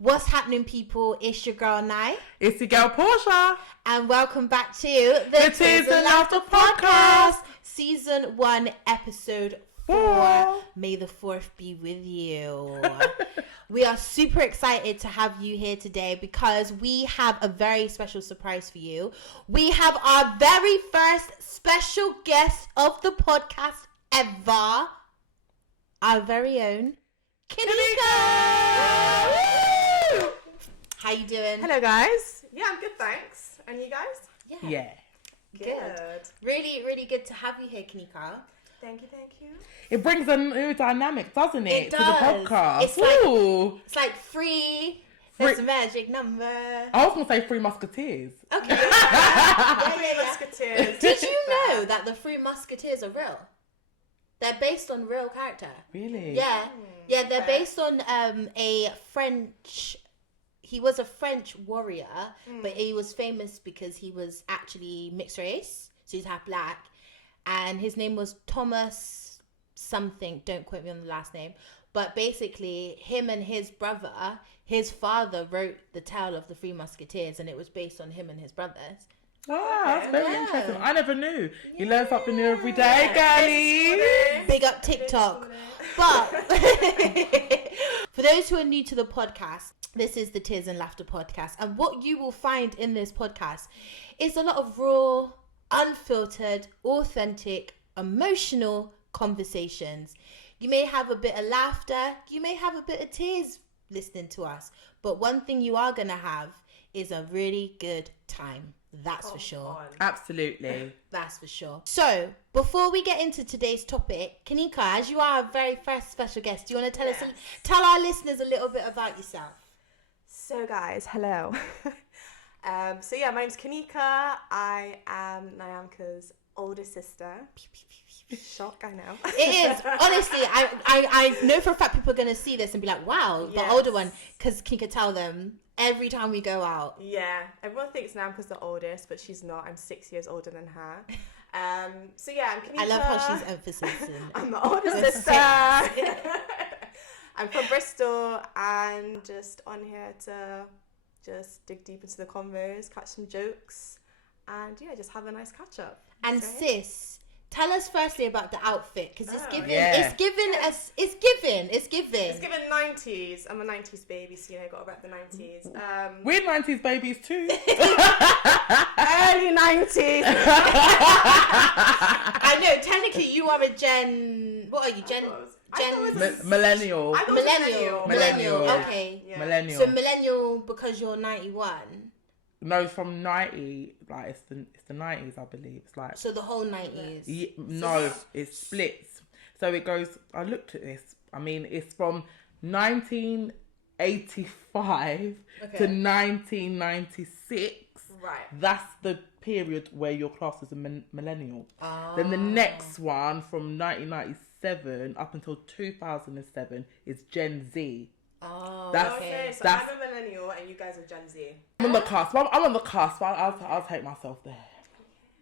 What's happening, people? It's your girl, Nye. It's your girl, Portia. And welcome back to the Tears and Laughter Podcast. Season 1, Episode 4. May the 4th be with you. We are super excited to have you here today because we have a very special surprise for you. We have our very first special guest of the podcast ever. Our very own Kanika. How you doing? Hello, guys. Yeah, I'm good, thanks. And you guys? Yeah. Good. Really, really good to have you here, Kanika. Thank you. It brings a new dynamic, doesn't it? It to does. the podcast. It's like free. There's a magic number. I was going to say Three Musketeers. Okay. Three Musketeers. Did you know that the Three Musketeers are real? They're based on real character. Really? Yeah. Yeah, they're based on a French... He was a French warrior, but he was famous because he was actually mixed race. So he's half black. And his name was Thomas something. Don't quote me on the last name. But basically, him and his brother, his father wrote the tale of the Three Musketeers. And it was based on him and his brothers. Oh, that's very interesting. I never knew. You learn something new every day, girlie. Big up TikTok. But for those who are new to the podcast, this is the Tears and Laughter Podcast. And what you will find in this podcast is a lot of raw, unfiltered, authentic, emotional conversations. You may have a bit of laughter. You may have a bit of tears listening to us. But one thing you are going to have is a really good time. That's for sure. Absolutely. That's for sure. So, before we get into today's topic, Kanika, as you are our very first special guest, do you want to tell our listeners a little bit about yourself? So, guys, hello. My name's Kanika. I am Nyamka's older sister. Shock, I know. It is. Honestly, I know for a fact people are going to see this and be like, wow, the older one. Because Kanika tell them every time we go out. Yeah. Everyone thinks Nyamka's the oldest, but she's not. I'm 6 years older than her. I'm Kanika. I love how she's emphasizing. I'm the older sister. I'm from Bristol and just on here to just dig deep into the convos, catch some jokes, and just have a nice catch up. And sis, tell us firstly about the outfit because it's given 90s. I'm a 90s baby, so gotta rep the 90s. We're 90s babies too. Early 90s. I know. Technically, you are a Gen. What are you? Millennial. Millennial. Okay. Yeah. Millennial. So millennial because you're 91. No, from 90, like it's the 90s, I believe. It's like so the whole 90s. It splits. So it goes. I looked at this. I mean, it's from 1985 to 1996. Right. That's the period where your class is a millennial. Oh. Then the next one from 1997 up until 2007 is Gen Z. Oh, okay. So I'm a millennial and you guys are Gen Z. I'm on the cusp. I'm on the cusp. I'll take myself there.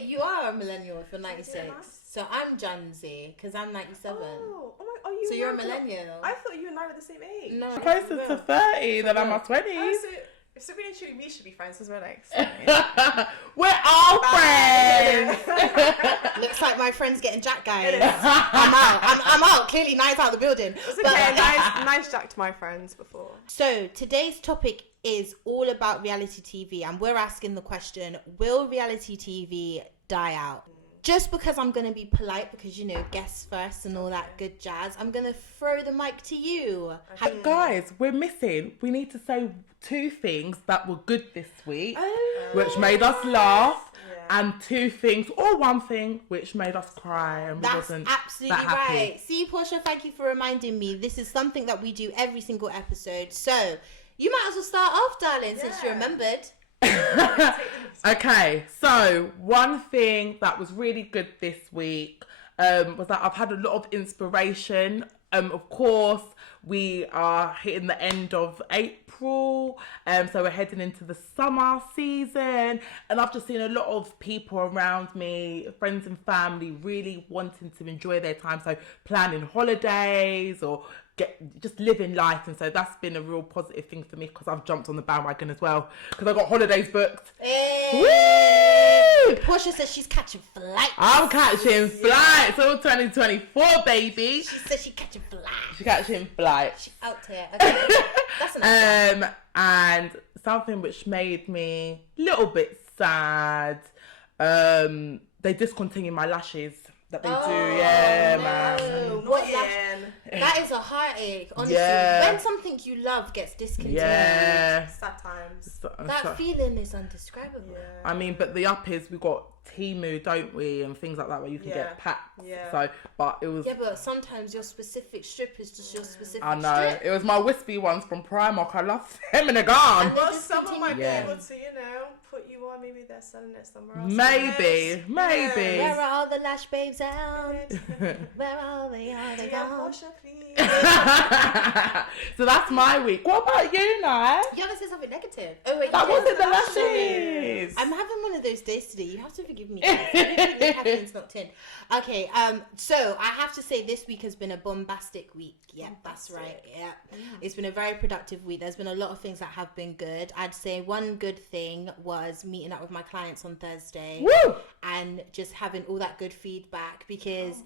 You are a millennial if you're 96. So I'm Gen Z because I'm 97. Oh my, so you're a millennial. I thought you and I were the same age. No. I'm closer to 30 than I'm my 20s. So really and truly, we should be friends because we're like... We're all friends! Looks like my friend's getting jacked, guys. I'm out. Clearly, Nye's out of the building. It's okay. Nice jacked my friends before. So, today's topic is all about reality TV. And we're asking the question, will reality TV die out? Just because I'm going to be polite because, guests first and all that good jazz, I'm going to throw the mic to you. But guys, we need to say 2 things that were good this week, which made us laugh, and 2 things, or 1 thing, which made us cry and wasn't absolutely that happy. Right. See, Portia, thank you for reminding me. This is something that we do every single episode. So, you might as well start off, darling, since you remembered. Okay, so 1 thing that was really good this week was that I've had a lot of inspiration. Of course, we are hitting the end of April, so we're heading into the summer season, and I've just seen a lot of people around me, friends and family, really wanting to enjoy their time, so planning holidays or just living life. And so that's been a real positive thing for me because I've jumped on the bandwagon as well because I got holidays booked. Hey. Woo! Portia says she's catching flights. I'm catching flights all 2024, baby. She says she's catching flights. She's catching flights. She's out here. Okay. That's a nice one. And something which made me a little bit sad, they discontinued my lashes that they do. Yeah, no. man. What that is a heartache, honestly. Yeah. When something you love gets discontinued, Sad times. that feeling is indescribable. Yeah. I mean, but the up is we got Temu, don't we, and things like that where you can get packs. Yeah. So, but it was. Yeah, but sometimes your specific strip is just your specific I know. strip. It was my wispy ones from Primark. I love them in a garn. Well, someone might be Yeah. able to, put you on. Maybe they're selling it somewhere else. Maybe. Where are all the lash babes out? Where are they? Are they Yeah, gone? Portia, please. So that's my week. What about you, Nye? You want to say something negative? Oh wait, That yes, wasn't the lashes. lashes. I'm having one of those days today. You have to forgive me. Guys. The caffeine's knocked in. Okay. So I have to say this week has been a bombastic week. Yeah, that's right. Yeah. It's been a very productive week. There's been a lot of things that have been good. I'd say one good thing was meeting up with my clients on Thursday. Woo! And just having all that good feedback because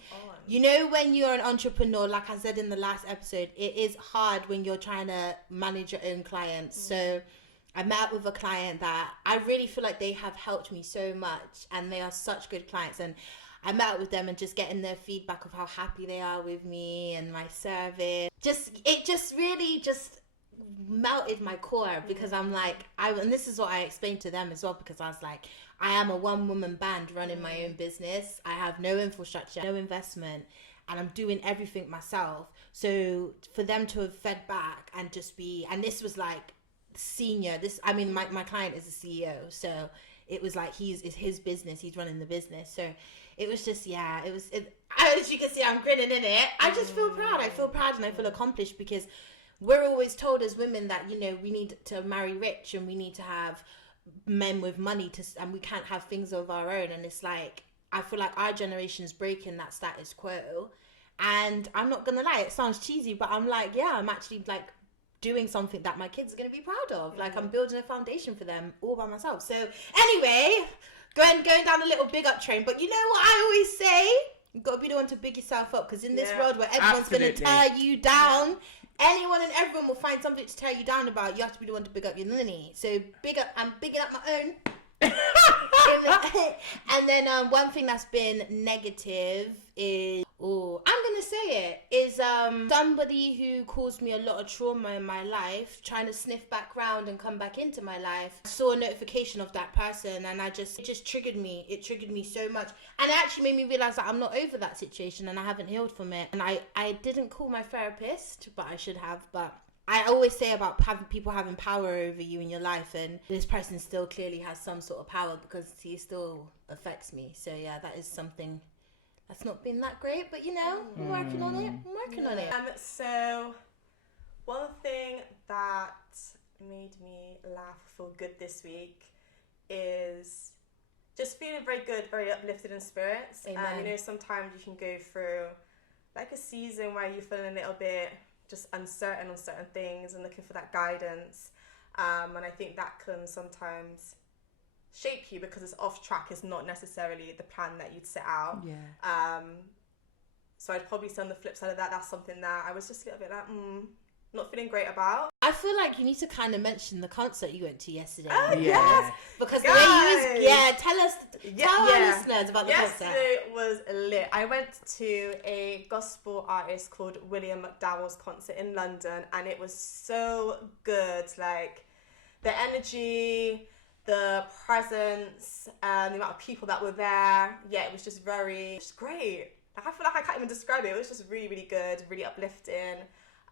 when you're an entrepreneur, like I said in the last episode, it is hard when you're trying to manage your own clients. So I met up with a client that I really feel like they have helped me so much and they are such good clients, and I met up with them and just getting their feedback of how happy they are with me and my service. It just really melted my core because I'm like, and this is what I explained to them as well, because I was like, I am a one-woman band running my own business. I have no infrastructure, no investment, and I'm doing everything myself. So for them to have fed back and just be, and this was like senior, my client is a CEO, so it was like it's his business, he's running the business. So it was just, as you can see, I'm grinning in it. I just feel proud. I feel proud and I feel accomplished because we're always told as women that, we need to marry rich and we need to have men with money and we can't have things of our own. And it's like, I feel like our generation's breaking that status quo. And I'm not going to lie, it sounds cheesy, but I'm like, I'm actually like doing something that my kids are going to be proud of. Like I'm building a foundation for them all by myself. So anyway, going down a little big up train. But you know what I always say? You've got to be the one to big yourself up, because in this world where everyone's going to tear you down, anyone and everyone will find something to tear you down about. You have to be the one to big up your ninny. So I'm bigging up my own. And then one thing that's been negative is, I'm gonna say it, is somebody who caused me a lot of trauma in my life trying to sniff back round and come back into my life. I saw a notification of that person and it just triggered me. It triggered me so much, and it actually made me realize that I'm not over that situation and I haven't healed from it. And I didn't call my therapist, but I should have. But I always say about having people having power over you in your life, and this person still clearly has some sort of power because he still affects me. So yeah, that is something that's not been that great, but I'm working on it. So one thing that made me laugh, feel good this week is just feeling very good, very uplifted in spirits. Amen. Sometimes you can go through like a season where you're feeling a little bit just uncertain on certain things and looking for that guidance. And I think that can sometimes shape you because it's off track. It's not necessarily the plan that you'd set out. Yeah. So I'd probably say on the flip side of that, that's something that I was just a little bit like, not feeling great about. I feel like you need to kind of mention the concert you went to yesterday. Oh, yes! Because the way you was, tell our listeners about the concert. Yesterday was lit. I went to a gospel artist called William McDowell's concert in London, and it was so good. Like, the energy, the presence, the amount of people that were there. Yeah, it was just great. I feel like I can't even describe it. It was just really, really good, really uplifting.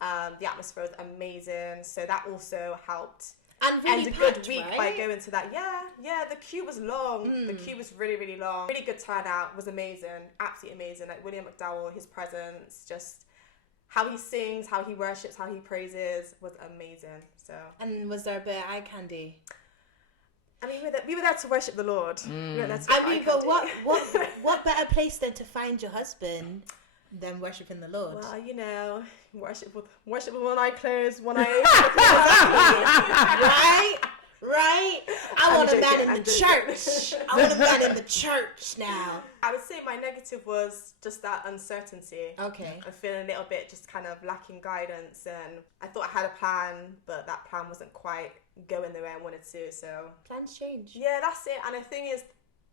The atmosphere was amazing, so that also helped. And really a packed, good week right? by going to that. Yeah, the queue was long. The queue was really, really long. Really good turnout, was amazing, absolutely amazing. Like William McDowell, his presence, just how he sings, how he worships, how he praises was amazing. So. And was there a bit of eye candy? I mean, we were there to worship the Lord. We were there to but what better place than to find your husband? than worshipping the Lord? Well, you know, worship with one eye closed, one eye. Right. I want a man in the church. I want a man in the church now. I would say my negative was just that uncertainty. Okay. I'm feeling a little bit just kind of lacking guidance, and I thought I had a plan, but that plan wasn't quite going the way I wanted to. So Plans change. yeah, that's it. And the thing is,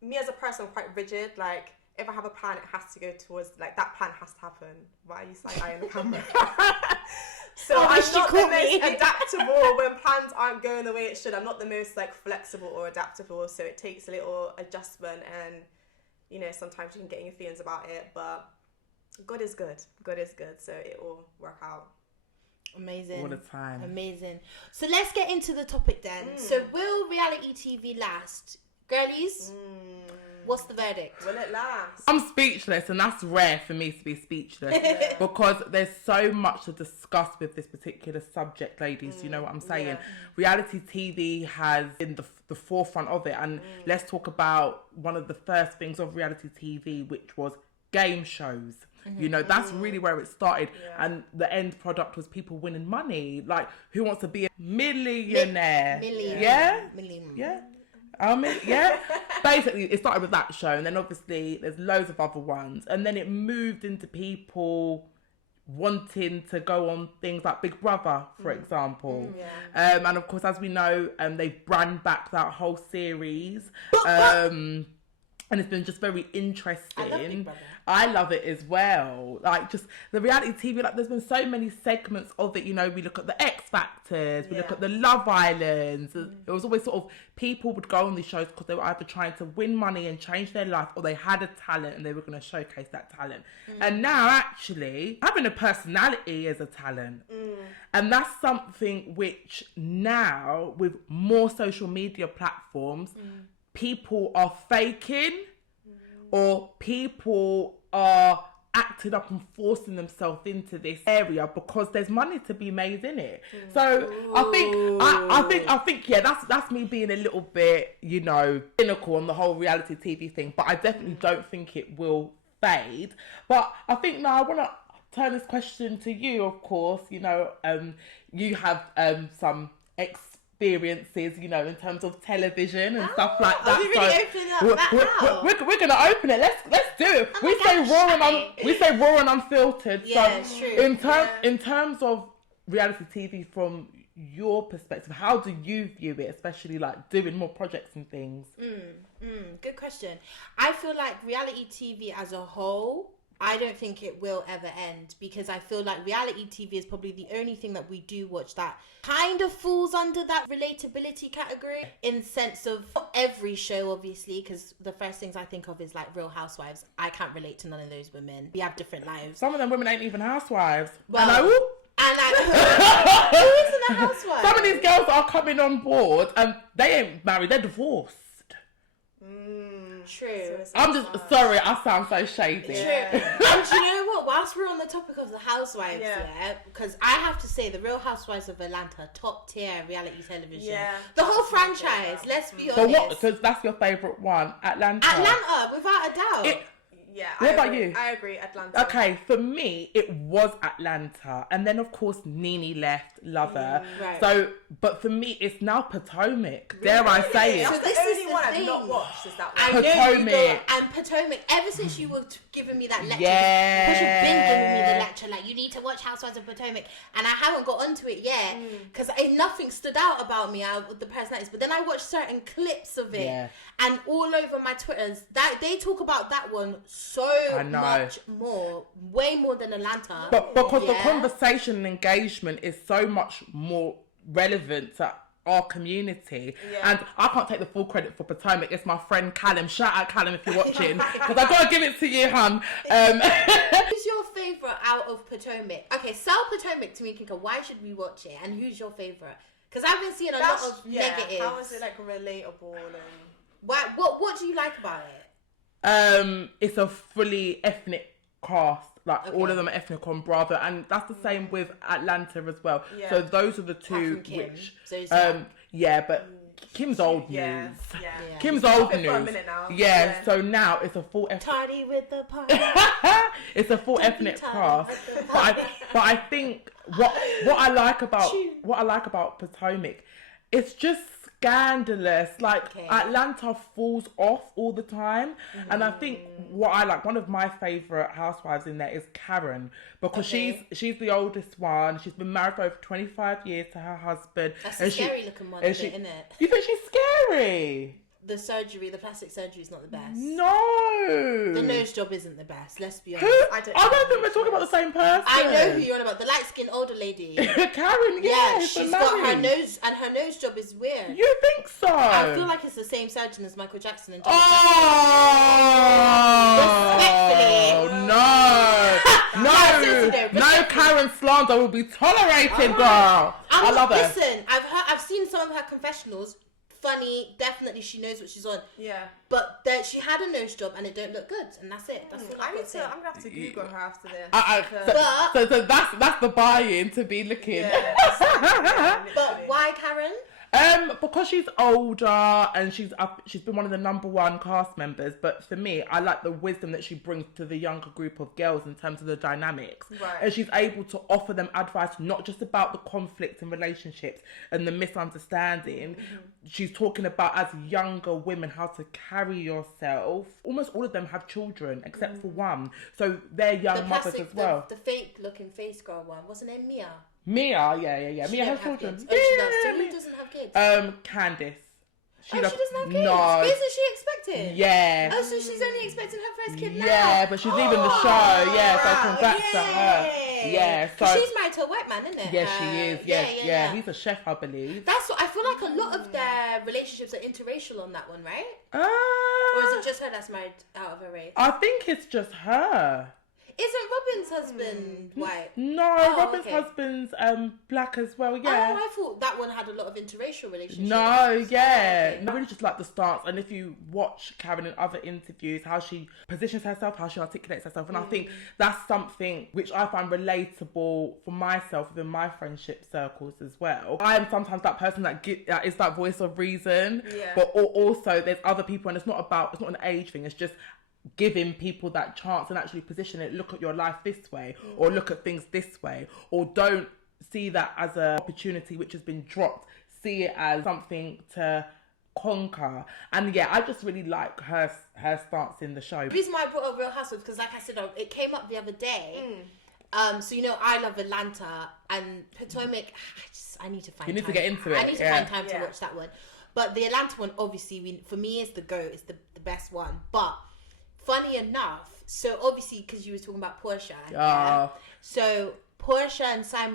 me as a person, I'm quite rigid. Like, if I have a plan, it has to go towards, like, that plan has to happen. Why are you side-eyeing the camera? So I I'm wish you not the caught most me. adaptable when plans aren't going the way it should. I'm not the most, like, flexible or adaptable. So it takes a little adjustment, and, you know, sometimes you can get in your feelings about it. But God is good. God is good. So it will work out. Amazing. All the time. Amazing. So let's get into the topic then. So will reality TV last? Girlies, what's the verdict? Will it last? I'm speechless, and that's rare for me to be speechless because there's so much to discuss with this particular subject, ladies. You know what I'm saying? Yeah. Reality TV has been the forefront of it, and let's talk about one of the first things of reality TV, which was game shows. You know, that's really where it started, and the end product was people winning money. Like, who wants to be a millionaire? Million. Yeah. Million. Yeah. Yeah. Basically, it started with that show, and then obviously there's loads of other ones, and then it moved into people wanting to go on things like Big Brother, for example. And of course, as we know, they've brand back that whole series. And it's been just very interesting. I love Big Brother. I love it as well. Like, just the reality TV, like, there's been so many segments of it. You know, we look at the X Factors, we look at the Love Islands. It was always sort of, people would go on these shows because they were either trying to win money and change their life, or they had a talent and they were going to showcase that talent. And now, actually, having a personality is a talent. And that's something which now, with more social media platforms, people are faking, or people are acting up and forcing themselves into this area because there's money to be made in it. So I think yeah, that's me being a little bit, you know, cynical on the whole reality TV thing, but I definitely don't think it will fade. But I think now I want to turn this question to you. Of course, you know, you have some experiences, you know, in terms of television and stuff like that. Are we really opening up that now? We're gonna open it. Let's do it. Oh we say raw and unfiltered. Yeah, so true. in terms of reality TV, from your perspective, how do you view it, especially like doing more projects and things? Good question. I feel like reality TV as a whole, I don't think it will ever end, because I feel like reality TV is probably the only thing that we do watch that kind of falls under that relatability category, in sense of not every show, obviously, because the first things I think of is like Real Housewives. I can't relate to none of those women. We have different lives. Some of them women ain't even housewives. Well, who isn't a housewife? Some of these girls that are coming on board and they ain't married, they're divorced. True. I'm just sorry, I sound so shady. True. And do you know what? Whilst we're on the topic of the housewives, because I have to say, the Real Housewives of Atlanta, top tier reality television. Yeah. The whole franchise. Let's be But honest. what? So that's your favourite one, Atlanta. Atlanta, without a doubt. What about you? I agree, Atlanta. Okay, for me, it was Atlanta. And then, of course, Nene left, love her. Right. So, but for me, it's now Potomac. Dare I say it? So So the this only is the one thing. I've not watched is that I one. know you Potomac. know, and Potomac, ever since you were giving me that lecture, Yeah. because you've been giving me the lecture, like, you need to watch Housewives of Potomac, and I haven't got onto it yet, because nothing stood out about me with the personalities, but then I watched certain clips of it, Yeah. and all over my Twitters, that they talk about that one so much more, way more than Atlanta. But because the conversation and engagement is so much more relevant to our community, and I can't take the full credit for Potomac. It's my friend Callum. Shout out Callum if you're watching, because I gotta give it to you, hun. Who's your favourite out of Potomac? Okay, sell Potomac to me, Kanika. Why should we watch it? And who's your favourite? Because I've been seeing a lot of negatives. How is it like relatable and What do you like about it? It's a fully ethnic cast. Like, all of them are ethnic on Bravo, and that's the same with Atlanta as well. Yeah. So those are the two Kim. which, So it's yeah, but Kim's old news. Yeah. Kim's She's old off it for a news. minute now. Yeah, so now it's a full Tardy with the party. it's a full Don't be ethnic tardy cast. with the But I think what I like about Potomac, it's just scandalous. Like Atlanta falls off all the time, and I think what I like, one of my favorite housewives in there is Karen, because she's the oldest one. She's been married for over 25 years to her husband. That's a scary looking one, isn't it? You think she's scary? The plastic surgery is not the best. No. The nose job isn't the best. Let's be honest. Who? I don't think we're talking about the same person. I know who you're on about. The light-skinned older lady. Karen, yeah, she's got her nose, and her nose job is weird. You think so? I feel like it's the same surgeon as Michael Jackson and Janet Jackson. No, Karen slander will be tolerated, girl. I love her. Listen, I've seen some of her confessionals. Funny, definitely she knows what she's on. Yeah. But she had a nose job and it don't look good, and that's it. That's all I'm gonna have to Google her after this. So that's the buy-in to be looking. Yeah, but why Karen? Because she's older and she's been one of the #1 cast members. But for me, I like the wisdom that she brings to the younger group of girls in terms of the dynamics. Right. And she's able to offer them advice, not just about the conflict in relationships and the misunderstanding. Mm-hmm. She's talking about, as younger women, how to carry yourself. Almost all of them have children, except for one. So they're young mothers as well. The fake-looking face girl one, wasn't it Mia? Mia, yeah. Mia has children. Kids. Oh, she does. So who doesn't have kids? Candice. She doesn't have kids? No. Isn't she expecting? Yeah. Oh, so she's only expecting her first kid now? Yeah, but she's leaving the show. Yeah, so congrats to her. Yeah, so she's married to a white man, isn't it? Yeah, she is. Yeah. He's a chef, I believe. That's what I feel like. A lot of their relationships are interracial on that one, right? Or is it just her that's married out of her race? I think it's just her. Isn't Robin's husband white? No, Robin's husband's black as well, yeah. Oh, I thought that one had a lot of interracial relationships. No, yeah. I really just like the stance, and if you watch Karen in other interviews, how she positions herself, how she articulates herself, and I think that's something which I find relatable for myself within my friendship circles as well. I am sometimes that person that is that voice of reason, but also there's other people, and it's not an age thing, it's just giving people that chance and actually position it. Look at your life this way, or look at things this way, or don't see that as an opportunity which has been dropped. See it as something to conquer. And yeah, I just really like her stance in the show. The reason why I brought up Real Housewives, because like I said, it came up the other day. So I love Atlanta and Potomac. I need to find. You need time. to get into it. I need to find time to watch that one. But the Atlanta one, obviously, for me, is the GOAT. It's the best one. But funny enough, so obviously because you were talking about Portia, so Portia and Simon